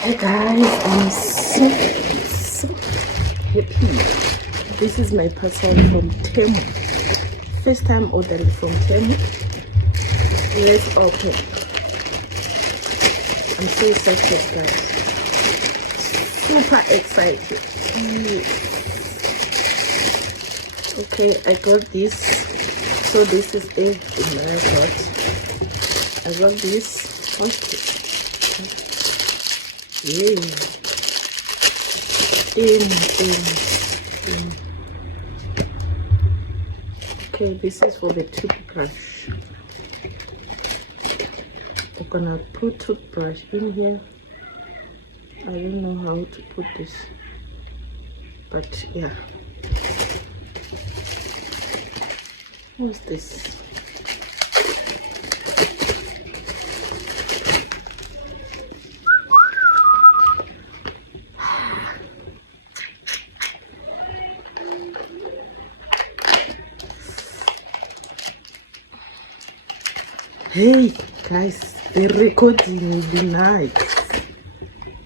Hey guys, I'm so happy. This is my parcel from Temu. First time ordering from Temu. Let's open. I'm so excited, guys. Super excited. Yes. Okay, I got this. So this is it in my pot. I got this. Okay. Yeah. In. Okay, this is for the toothbrush. We're gonna put toothbrush in here. I don't know how to put this, but yeah. What's this? Hey guys, the recording will be nice.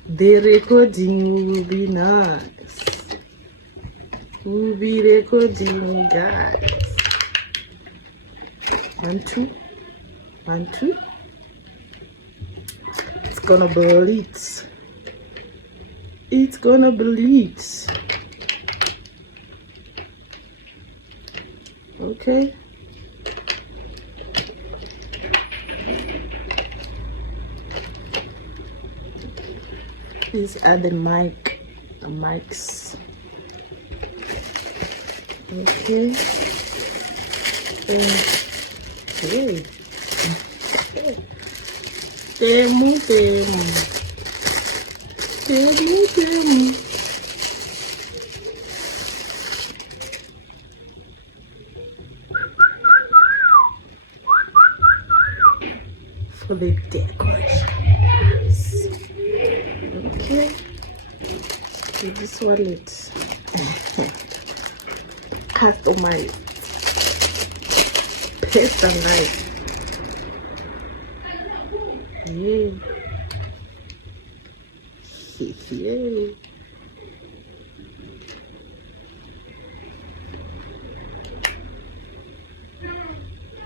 The recording will be nice. We'll be recording, guys. 1, 2, 1, 2. It's gonna bleed. It's gonna bleed. Okay. These are the mics. Okay. Hey. Temu. For the decoration. Okay. So this one it's customized, personalized. Yeah. Yeah.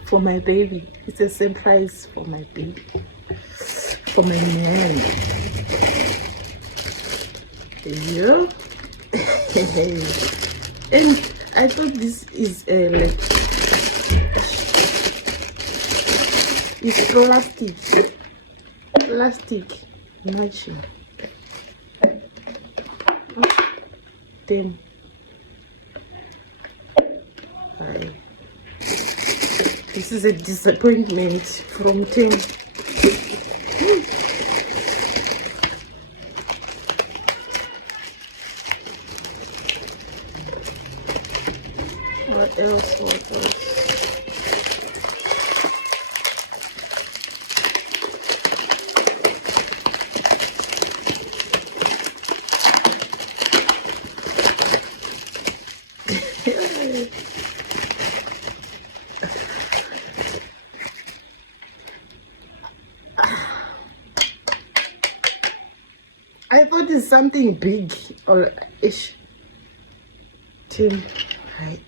For my baby. It's a surprise for my baby. For my man. Yeah. And I thought this is like it's plastic matching. Them. This is a disappointment from Tim. What else? I thought it's something big or ish. Tim, right.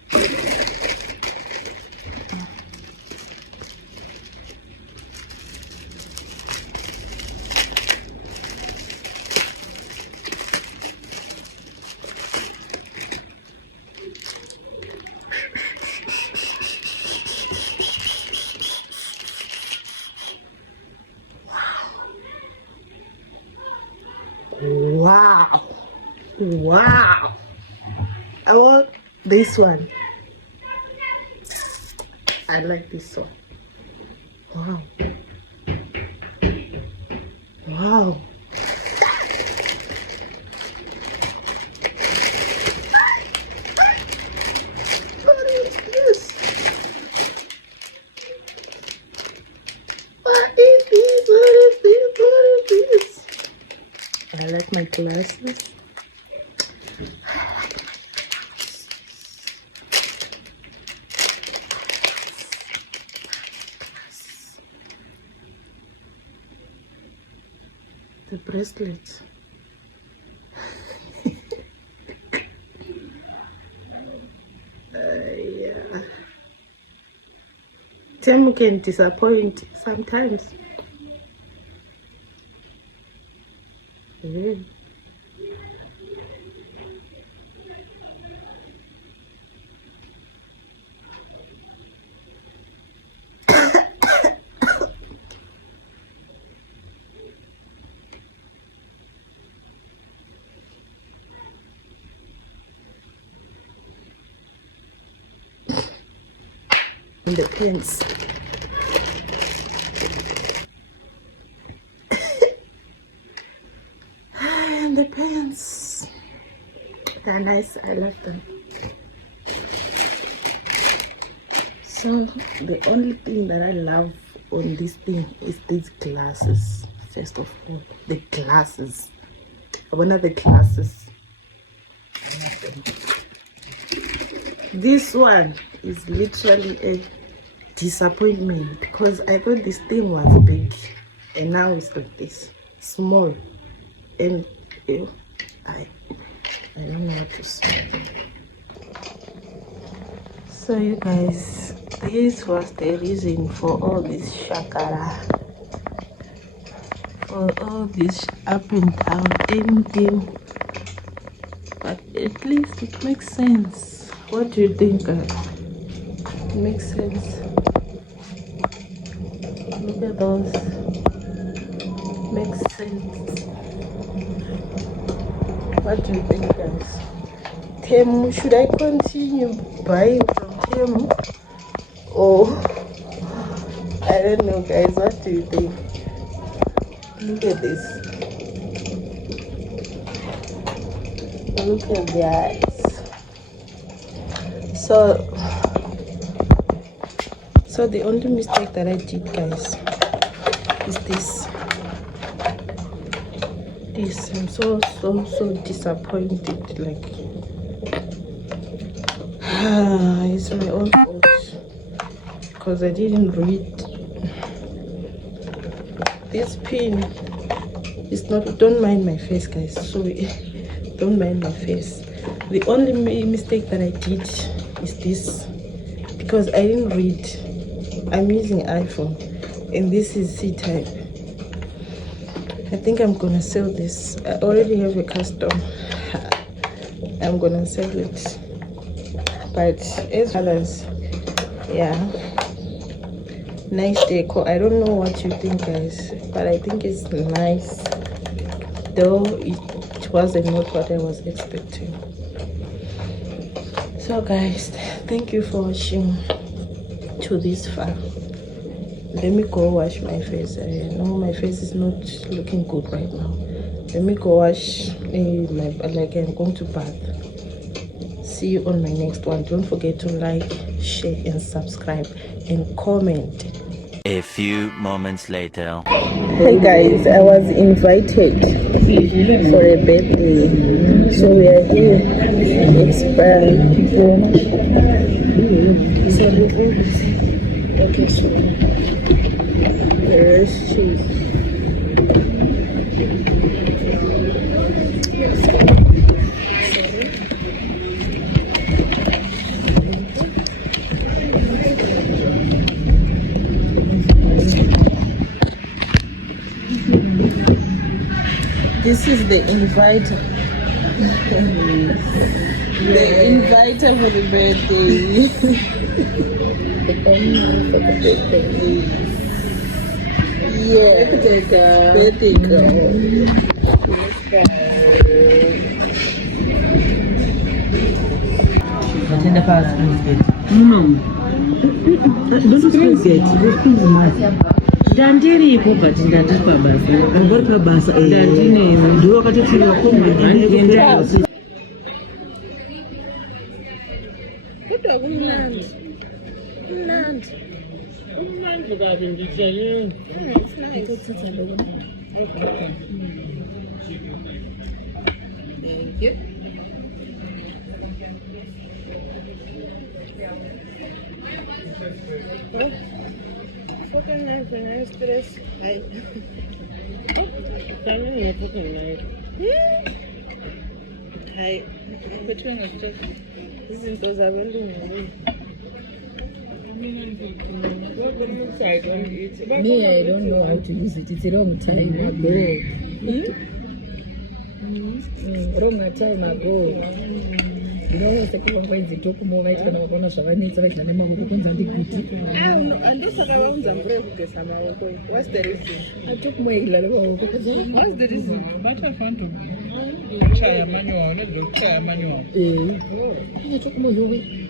Wow. I want this one. I like this one. Wow. What is this? What is this? I like my glasses. The bracelet. Temu can disappoint sometimes. Mm. And the pens. And the pens. They're nice. I love them. So the only thing that I love on this thing is these glasses. First of all, the glasses. I want the glasses. This one is literally a disappointment because I thought this thing was big and now it's like this small, and I don't know what to say. So you guys, this was the reason for all this shakara, for all this up and down anything, but at least it makes sense. What do you think, guys? It makes sense. Look at those. Makes sense. What do you think, guys? Temu, should I continue buying from Temu? Or I don't know, guys. What do you think? Look at this. Look at the eyes. So the only mistake that I did, guys, is this. I'm so disappointed. Like, it's my own fault because I didn't read this pin. It's not, don't mind my face, guys, sorry. Don't mind my face. The only mistake that I did is this, because I didn't read. I'm using iPhone and this is C-type. I think I'm gonna sell this. I already have a custom. I'm gonna sell it, but as well as, yeah, nice decor. I don't know what you think, guys, but I think it's nice, though it wasn't not what I was expecting. So guys, thank you for watching to this far. Let me go wash my face. No, my face is not looking good right now. Let me go wash like I'm going to bath. See you on my next one. Don't forget to like, share and subscribe and comment. A few moments later. Hey guys, I was invited for a birthday, so we are here. It's this is the inviter. The inviter for the birthday. The only for the birthday. Yeah. Birthday girl. Birthday girl. What's in the past? No. This is good. Ndandiripo but ndandiri pabasa. Ungori pabasa. Ndandine ndiwo wakatofika kuenda. Kodwa kumnandi. Kumnandi. Kumnandi kabi ngitshele. It's nice. Okay. Thank you. Fucking nice and nice dress. Hi. Which one is this? This is those are really nice. Me, I don't know how to use it. It's a long time ago. Wrong time ago. You know, what's the people going to talk more like when I want to show any sort of animal who comes and be good. And this other ones are brave because I'm out. What's the reason? I took my little. What's the reason? Better fun to try a manual. Let's go try a manual. I took my Huey.